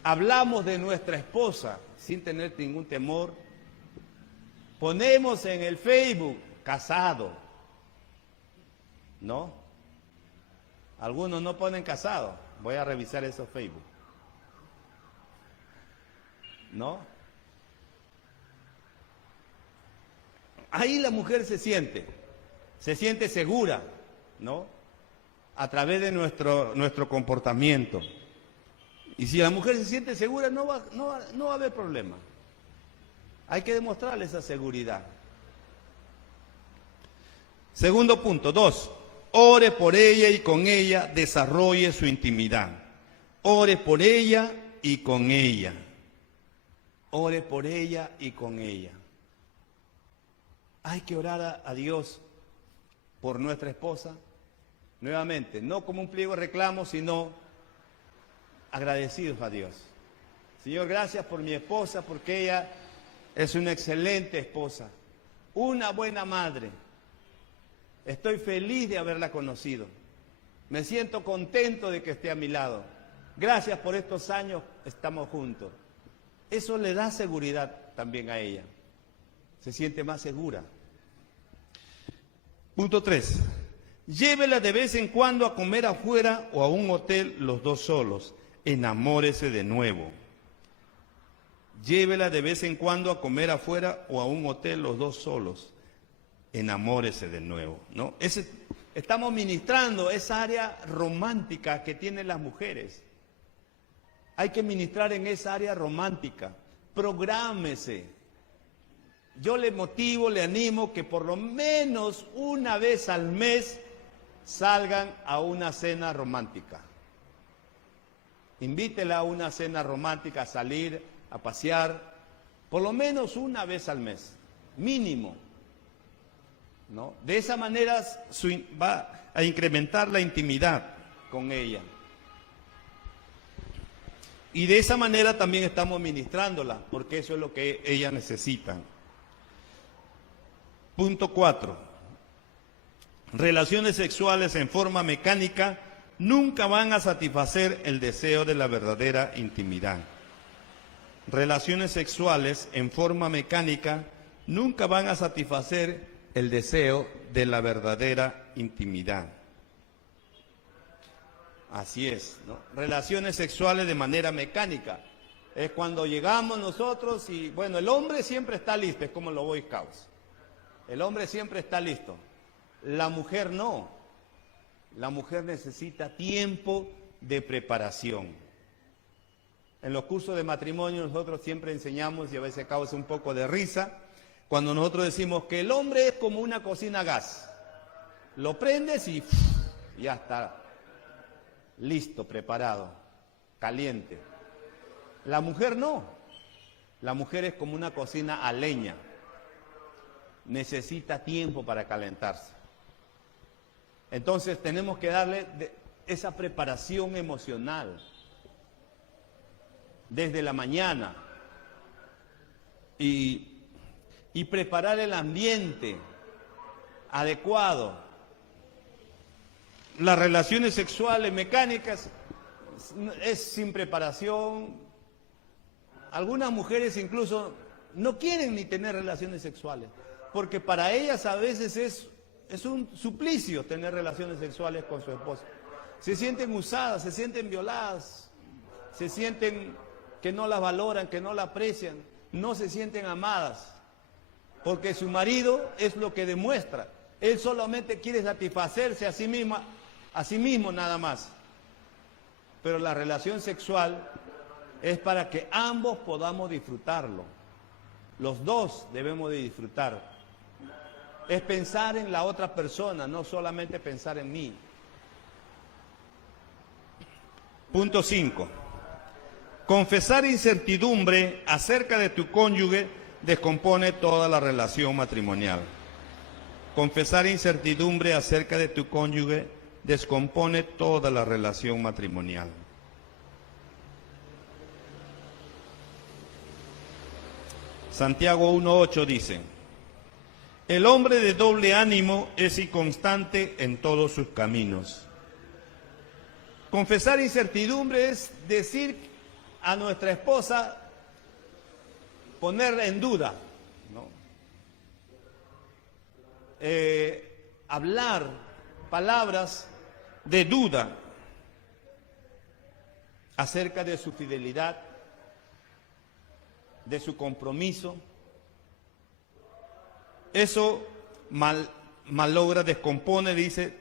Hablamos de nuestra esposa sin tener ningún temor. Ponemos en el Facebook casado, ¿no? Algunos no ponen casado. Voy a revisar esos Facebook, ¿no? Ahí la mujer se siente segura, ¿no? A través de nuestro comportamiento. Y si la mujer se siente segura, no va a haber problema. Hay que demostrarle esa seguridad. Segundo punto, 2. Ore por ella y con ella desarrolle su intimidad. Ore por ella y con ella. Ore por ella y con ella. Hay que orar a Dios por nuestra esposa. Nuevamente, no como un pliego de reclamos, sino agradecidos a Dios. Señor, gracias por mi esposa, porque ella es una excelente esposa, una buena madre. Estoy feliz de haberla conocido. Me siento contento de que esté a mi lado. Gracias por estos años, estamos juntos. Eso le da seguridad también a ella. Se siente más segura. Punto 3. Llévela de vez en cuando a comer afuera o a un hotel los dos solos. Enamórese de nuevo. Llévela de vez en cuando a comer afuera o a un hotel los dos solos. Enamórese de nuevo, ¿no? Estamos ministrando esa área romántica que tienen las mujeres. Hay que ministrar en esa área romántica. Prográmese. Yo le motivo, le animo que por lo menos una vez al mes salgan a una cena romántica. Invítela a una cena romántica, a salir, a pasear, por lo menos una vez al mes, mínimo, ¿no? De esa manera va a incrementar la intimidad con ella. Y de esa manera también estamos ministrándola, porque eso es lo que ellas necesitan. Punto 4. Relaciones sexuales en forma mecánica nunca van a satisfacer el deseo de la verdadera intimidad. Relaciones sexuales en forma mecánica nunca van a satisfacer el deseo de la verdadera intimidad. Así es, ¿no? Relaciones sexuales de manera mecánica. Es cuando llegamos nosotros y, bueno, el hombre siempre está listo, es como los Boy Scouts. El hombre siempre está listo. La mujer no. La mujer necesita tiempo de preparación. En los cursos de matrimonio nosotros siempre enseñamos, y a veces causa un poco de risa, cuando nosotros decimos que el hombre es como una cocina a gas. Lo prendes y ya está listo, preparado, caliente. La mujer no. La mujer es como una cocina a leña. Necesita tiempo para calentarse. Entonces tenemos que darle esa preparación emocional desde la mañana y preparar el ambiente adecuado. Las relaciones sexuales mecánicas es sin preparación. Algunas mujeres incluso no quieren ni tener relaciones sexuales, porque para ellas a veces es un suplicio tener relaciones sexuales con su esposo. Se sienten usadas, se sienten violadas, se sienten que no las valoran, que no la aprecian, no se sienten amadas, porque su marido es lo que demuestra. Él solamente quiere satisfacerse a sí mismo nada más. Pero la relación sexual es para que ambos podamos disfrutarlo. Los dos debemos de disfrutar. Es pensar en la otra persona, no solamente pensar en mí. Punto 5. Confesar incertidumbre acerca de tu cónyuge descompone toda la relación matrimonial. Confesar incertidumbre acerca de tu cónyuge descompone toda la relación matrimonial. Santiago 1:8 dice: el hombre de doble ánimo es inconstante en todos sus caminos. Confesar incertidumbre es decir a nuestra esposa, ponerla en duda, ¿no? Hablar palabras de duda acerca de su fidelidad, de su compromiso. Eso malogra, descompone, dice,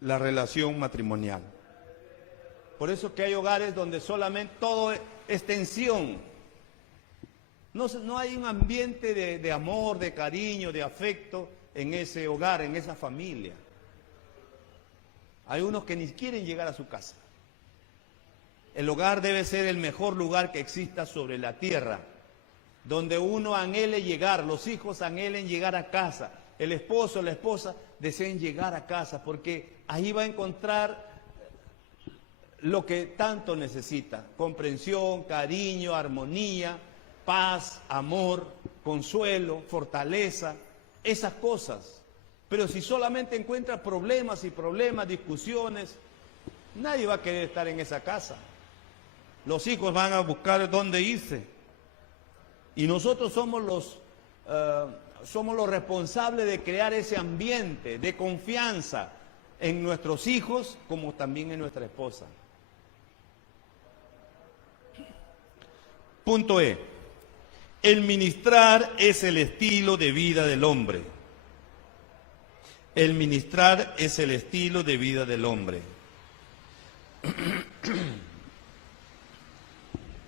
la relación matrimonial. Por eso que hay hogares donde solamente todo es tensión. No hay un ambiente de amor, de cariño, de afecto en ese hogar, en esa familia. Hay unos que ni quieren llegar a su casa. El hogar debe ser el mejor lugar que exista sobre la tierra, donde uno anhele llegar, los hijos anhelen llegar a casa, el esposo, la esposa deseen llegar a casa, porque ahí va a encontrar lo que tanto necesita: comprensión, cariño, armonía, paz, amor, consuelo, fortaleza, esas cosas. Pero si solamente encuentra problemas y problemas, discusiones, nadie va a querer estar en esa casa. Los hijos van a buscar dónde irse. Y nosotros somos los responsables de crear ese ambiente de confianza en nuestros hijos como también en nuestra esposa. Punto E. El ministrar es el estilo de vida del hombre. El ministrar es el estilo de vida del hombre.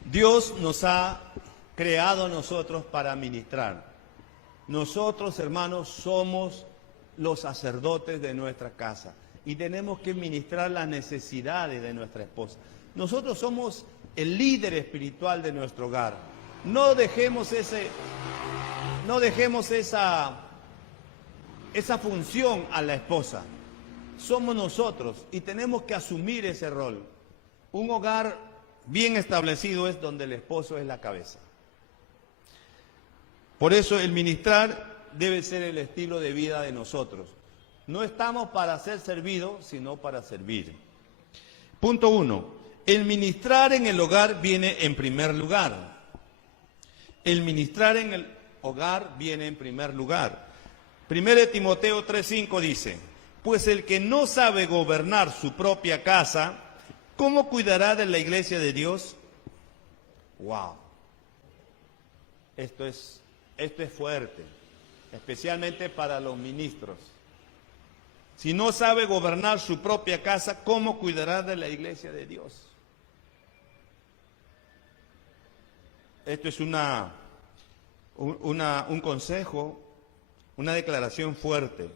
Dios nos ha creado a nosotros para ministrar. Nosotros, hermanos, somos los sacerdotes de nuestra casa y tenemos que ministrar las necesidades de nuestra esposa. Nosotros somos el líder espiritual de nuestro hogar. No dejemos esa función a la esposa. Somos nosotros y tenemos que asumir ese rol. Un hogar bien establecido es donde el esposo es la cabeza. Por eso el ministrar debe ser el estilo de vida de nosotros. No estamos para ser servidos, sino para servir. Punto 1. El ministrar en el hogar viene en primer lugar. El ministrar en el hogar viene en primer lugar. 1 Timoteo 3:5 dice: pues el que no sabe gobernar su propia casa, ¿cómo cuidará de la iglesia de Dios? ¡Wow! Esto es fuerte, especialmente para los ministros. Si no sabe gobernar su propia casa, ¿cómo cuidará de la iglesia de Dios? Esto es un consejo, una declaración fuerte.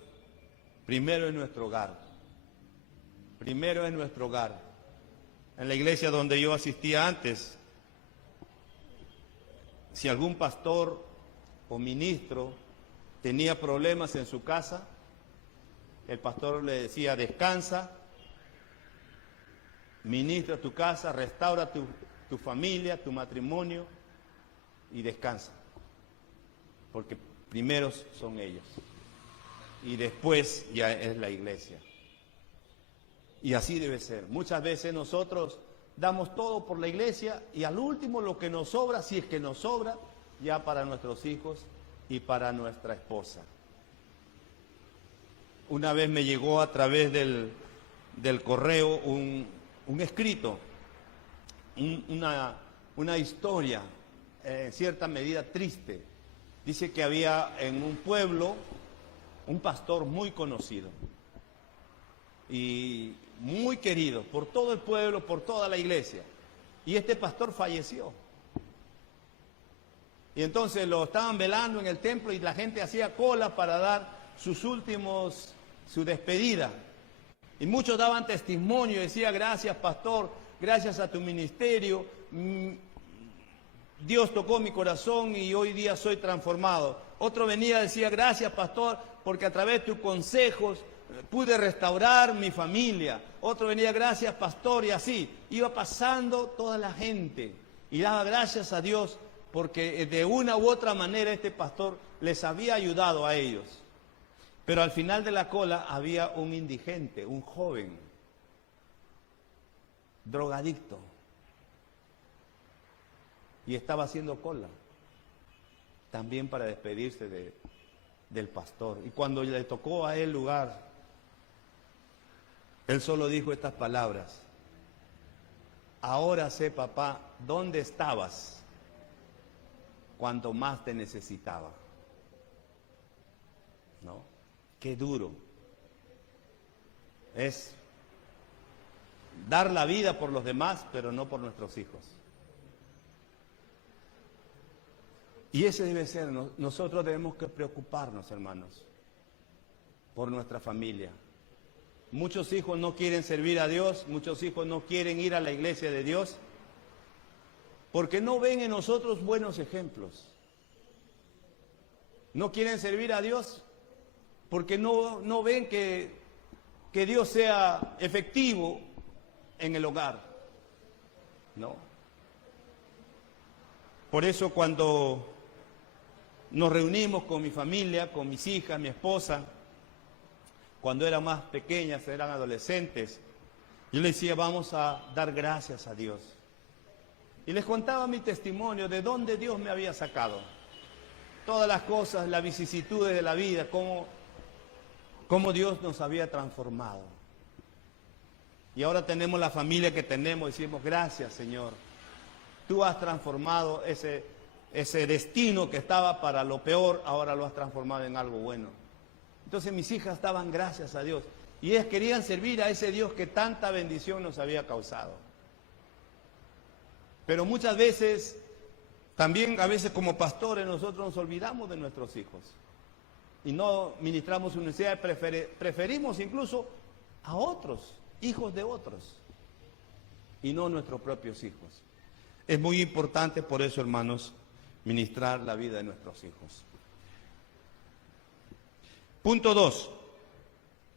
Primero en nuestro hogar. Primero en nuestro hogar. En la iglesia donde yo asistía antes, si algún pastor o ministro tenía problemas en su casa, el pastor le decía: descansa, ministra tu casa, restaura tu familia, tu matrimonio y descansa. Porque primeros son ellos y después ya es la iglesia. Y así debe ser. Muchas veces nosotros damos todo por la iglesia y al último lo que nos sobra, si es que nos sobra, ya para nuestros hijos y para nuestra esposa. Una vez me llegó a través del correo un escrito, una historia, en cierta medida triste. Dice que había en un pueblo un pastor muy conocido y muy querido por todo el pueblo, por toda la iglesia. Y este pastor falleció. Y entonces lo estaban velando en el templo y la gente hacía cola para dar su despedida. Y muchos daban testimonio y decían: gracias, pastor, gracias a tu ministerio, Dios tocó mi corazón y hoy día soy transformado. Otro venía y decía, gracias pastor, porque a través de tus consejos pude restaurar mi familia. Otro venía, gracias pastor, y así. Iba pasando toda la gente y daba gracias a Dios porque de una u otra manera este pastor les había ayudado a ellos. Pero al final de la cola había un indigente, un joven, drogadicto, y estaba haciendo cola también para despedirse del pastor. Y cuando le tocó a él lugar, él solo dijo estas palabras: ahora sé, papá, dónde estabas cuando más te necesitaba. ¿No? Qué duro es dar la vida por los demás, pero no por nuestros hijos. Y ese debe ser, nosotros debemos que preocuparnos, hermanos, por nuestra familia. Muchos hijos no quieren servir a Dios, muchos hijos no quieren ir a la iglesia de Dios, porque no ven en nosotros buenos ejemplos. No quieren servir a Dios porque no ven que Dios sea efectivo en el hogar. No. Por eso cuando nos reunimos con mi familia, con mis hijas, mi esposa, cuando eran más pequeñas, eran adolescentes, yo les decía, vamos a dar gracias a Dios. Y les contaba mi testimonio de dónde Dios me había sacado. Todas las cosas, las vicisitudes de la vida, cómo Dios nos había transformado. Y ahora tenemos la familia que tenemos, decimos, gracias Señor. Tú has transformado ese destino que estaba para lo peor, ahora lo has transformado en algo bueno. Entonces mis hijas daban gracias a Dios. Y ellas querían servir a ese Dios que tanta bendición nos había causado. Pero muchas veces, también a veces como pastores, nosotros nos olvidamos de nuestros hijos. Y no ministramos una necesidad, preferimos incluso a otros, hijos de otros, y no nuestros propios hijos. Es muy importante por eso, hermanos, ministrar la vida de nuestros hijos. Punto 2.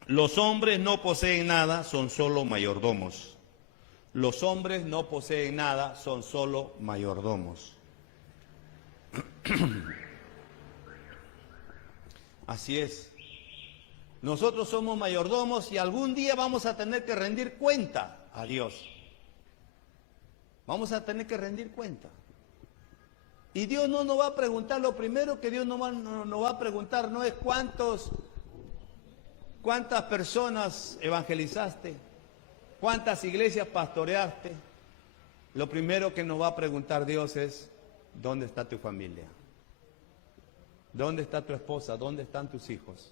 Los hombres no poseen nada, son solo mayordomos. Los hombres no poseen nada, son solo mayordomos. Así es. Nosotros somos mayordomos y algún día vamos a tener que rendir cuenta a Dios. Vamos a tener que rendir cuenta. Y Dios no nos va a preguntar, lo primero que Dios nos va a preguntar no es cuántas personas evangelizaste, cuántas iglesias pastoreaste. Lo primero que nos va a preguntar Dios es, ¿dónde está tu familia? ¿Dónde está tu esposa? ¿Dónde están tus hijos?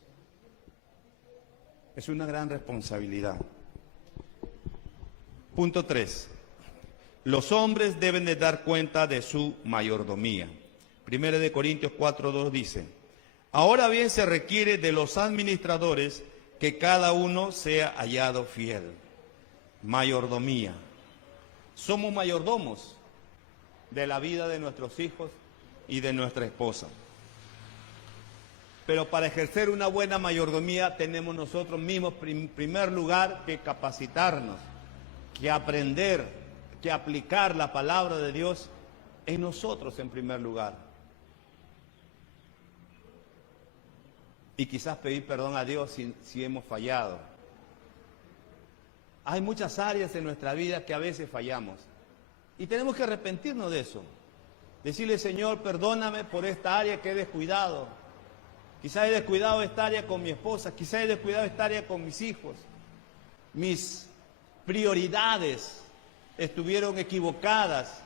Es una gran responsabilidad. Punto 3. Los hombres deben de dar cuenta de su mayordomía. 1 Corintios 4:2 dice, ahora bien se requiere de los administradores que cada uno sea hallado fiel. Mayordomía. Somos mayordomos de la vida de nuestros hijos y de nuestra esposa. Pero para ejercer una buena mayordomía tenemos nosotros mismos, en primer lugar, que capacitarnos, que aprender, que aplicar la palabra de Dios en nosotros en primer lugar. Y quizás pedir perdón a Dios si hemos fallado. Hay muchas áreas en nuestra vida que a veces fallamos. Y tenemos que arrepentirnos de eso. Decirle, Señor, perdóname por esta área que he descuidado. Quizás he descuidado esta área con mi esposa, quizás he descuidado esta área con mis hijos. Mis prioridades estuvieron equivocadas.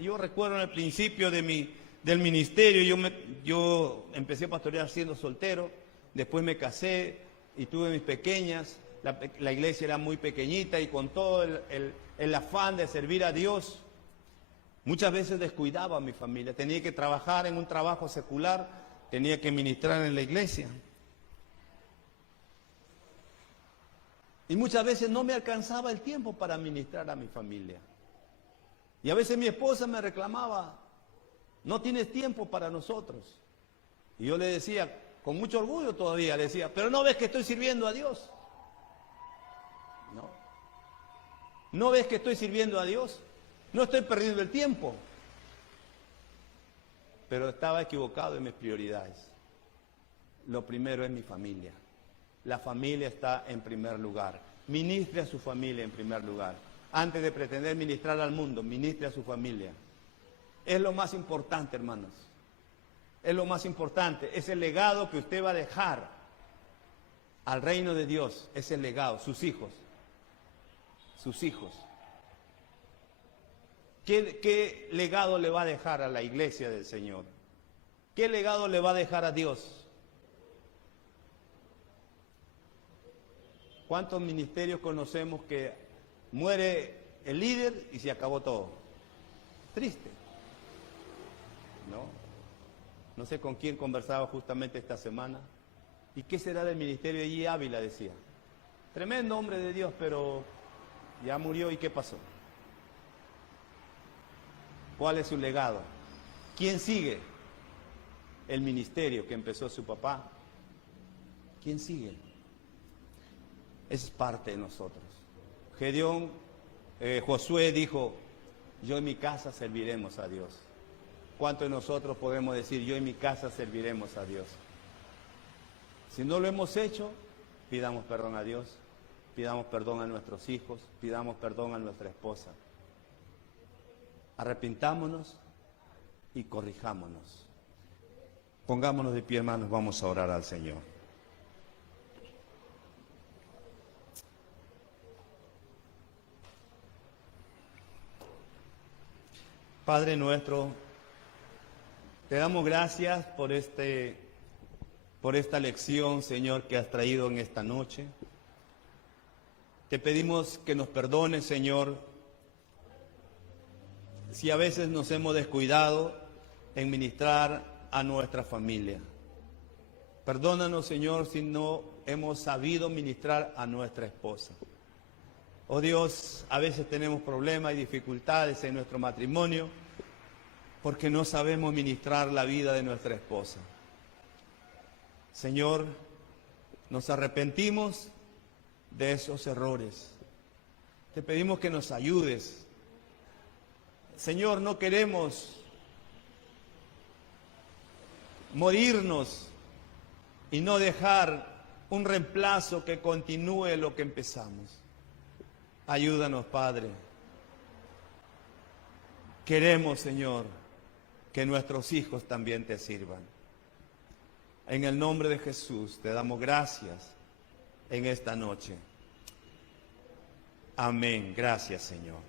Yo recuerdo en el principio del ministerio, yo empecé a pastorear siendo soltero, después me casé y tuve mis pequeñas. La iglesia era muy pequeñita y con todo el afán de servir a Dios, muchas veces descuidaba a mi familia. Tenía que trabajar en un trabajo secular, tenía que ministrar en la iglesia. Y muchas veces no me alcanzaba el tiempo para ministrar a mi familia. Y a veces mi esposa me reclamaba, no tienes tiempo para nosotros. Y yo le decía, con mucho orgullo todavía, le decía, pero ¿no ves que estoy sirviendo a Dios? No. ¿No ves que estoy sirviendo a Dios? No estoy perdiendo el tiempo. Pero estaba equivocado en mis prioridades. Lo primero es mi familia. La familia está en primer lugar. Ministre a su familia en primer lugar. Antes de pretender ministrar al mundo, ministre a su familia. Es lo más importante, hermanos. Es lo más importante. Es el legado que usted va a dejar al reino de Dios. Es el legado. Sus hijos. Sus hijos. ¿Qué legado le va a dejar a la iglesia del Señor? ¿Qué legado le va a dejar a Dios? ¿Cuántos ministerios conocemos que muere el líder y se acabó todo? Triste. No sé con quién conversaba justamente esta semana. ¿Y qué será del ministerio de G. Ávila? Decía. Tremendo hombre de Dios, pero ya murió. ¿Y qué pasó? ¿Cuál es su legado? ¿Quién sigue el ministerio que empezó su papá? ¿Quién sigue? Es parte de nosotros. Josué dijo, yo en mi casa serviremos a Dios. ¿Cuántos de nosotros podemos decir, yo en mi casa serviremos a Dios? Si no lo hemos hecho, pidamos perdón a Dios, pidamos perdón a nuestros hijos, pidamos perdón a nuestra esposa. Arrepintámonos y corrijámonos. Pongámonos de pie, hermanos, vamos a orar al Señor. Padre nuestro, te damos gracias por esta lección, Señor, que has traído en esta noche. Te pedimos que nos perdones, Señor, si a veces nos hemos descuidado en ministrar a nuestra familia. Perdónanos, Señor, si no hemos sabido ministrar a nuestra esposa. Oh Dios, a veces tenemos problemas y dificultades en nuestro matrimonio porque no sabemos ministrar la vida de nuestra esposa. Señor, nos arrepentimos de esos errores. Te pedimos que nos ayudes. Señor, no queremos morirnos y no dejar un reemplazo que continúe lo que empezamos. Ayúdanos, Padre. Queremos, Señor, que nuestros hijos también te sirvan. En el nombre de Jesús te damos gracias en esta noche. Amén. Gracias, Señor.